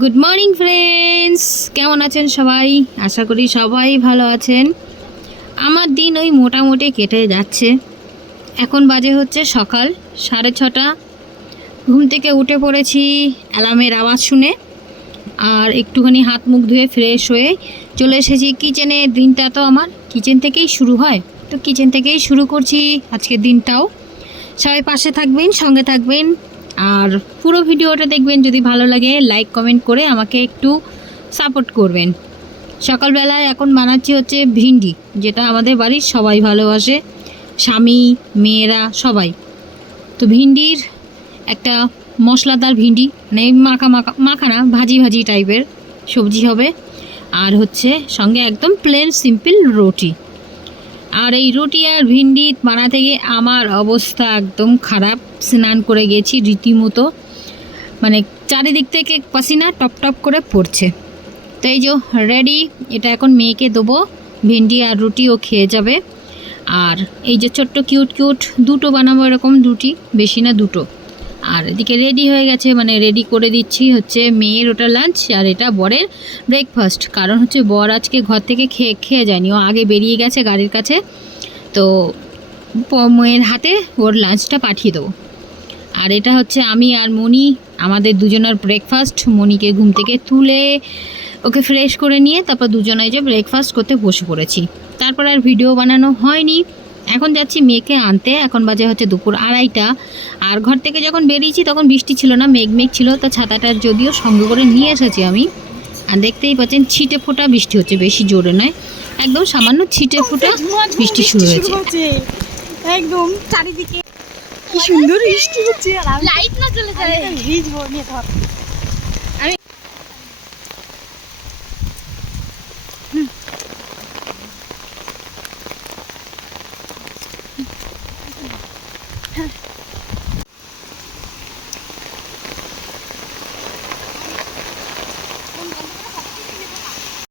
Good morning friends, কেমন আছেন সবাই? আশা করি সবাই ভালো আছেন। আমার দিন ওই মোটামুটি কেটে যাচ্ছে। এখন বাজে হচ্ছে সকাল 6:30। ঘুম থেকে উঠে পড়েছি অ্যালার্মের আওয়াজ শুনে, আর একটুখানি হাত মুখ ধুয়ে ফ্রেশ হয়ে চলে এসেছি কিচেনে। দিনটা তো আমার কিচেন থেকেই শুরু হয়, তো কিচেন থেকেই শুরু করছি আজকের দিনটাও। সবাই পাশে থাকবেন, সঙ্গে থাকবেন, আর পুরো ভিডিওটা দেখবেন। যদি ভালো লাগে লাইক কমেন্ট করে আমাকে একটু সাপোর্ট করবেন। সকালবেলায় এখন বানাচ্ছি হচ্ছে ভিন্ডি, যেটা আমাদের বাড়ির সবাই ভালোবাসে, স্বামী, মেয়েরা সবাই। তো ভিন্ডির একটা মশলাদার ভিন্ডি, মানে মাখা মাখা মাখা না, ভাজি ভাজি টাইপের সবজি হবে। আর হচ্ছে সঙ্গে একদম প্লেন সিম্পল রুটি। আর এই রুটি আর ভিন্ডি বানাতে গিয়ে আমার অবস্থা একদম খারাপ। স্নান করে গেছি রীতিমতো, মানে চারিদিক থেকে পাসিনা টপ টপ করে পড়ছে। তো এই যে রেডি, এটা এখন মেয়েকে দেবো। ভিন্ডি আর রুটিও খেয়ে যাবে। আর এই যে ছোট্ট কিউট কিউট দুটো বানাবো, এরকম রুটি, বেশি না দুটো। আর এদিকে রেডি হয়ে গেছে, মানে রেডি করে দিচ্ছি হচ্ছে মেয়ের ওটা লাঞ্চ, আর এটা বরের ব্রেকফাস্ট। কারণ হচ্ছে বর আজকে ঘর থেকে খেয়ে যায়নি, ও আগে বেরিয়ে গেছে গাড়ির কাছে। তো মেয়ের হাতে ওর লাঞ্চটা পাঠিয়ে দেবো। আর এটা হচ্ছে আমি আর মনি, আমাদের দুজনের ব্রেকফাস্ট। মনিকে ঘুম থেকে তুলে ওকে ফ্রেশ করে নিয়ে তারপর দুজনে যে ব্রেকফাস্ট করতে বসে পড়েছি। তারপর আর ভিডিও বানানো হয়নি। এখন যাচ্ছি মেয়েকে আনতে, এখন বাজে হচ্ছে দুপুর 2:30। আর ঘর থেকে যখন বেরিয়েছি তখন বৃষ্টি ছিল না, মেঘ মেঘ ছিল। তো ছাতাটা যদিও সঙ্গে করে নিয়ে এসেছি আমি। আর দেখতেই পাচ্ছেন ছিটে ফোঁটা বৃষ্টি হচ্ছে, বেশি জোরে নয়, একদম সামান্য ছিটে ফোঁটা বৃষ্টি শুরু হয়েছে। একদম চারিদিকে কি সুন্দর বৃষ্টি হচ্ছে, আর লাইট না চলে যায় ভিজবো নিয়ে ধর। আমি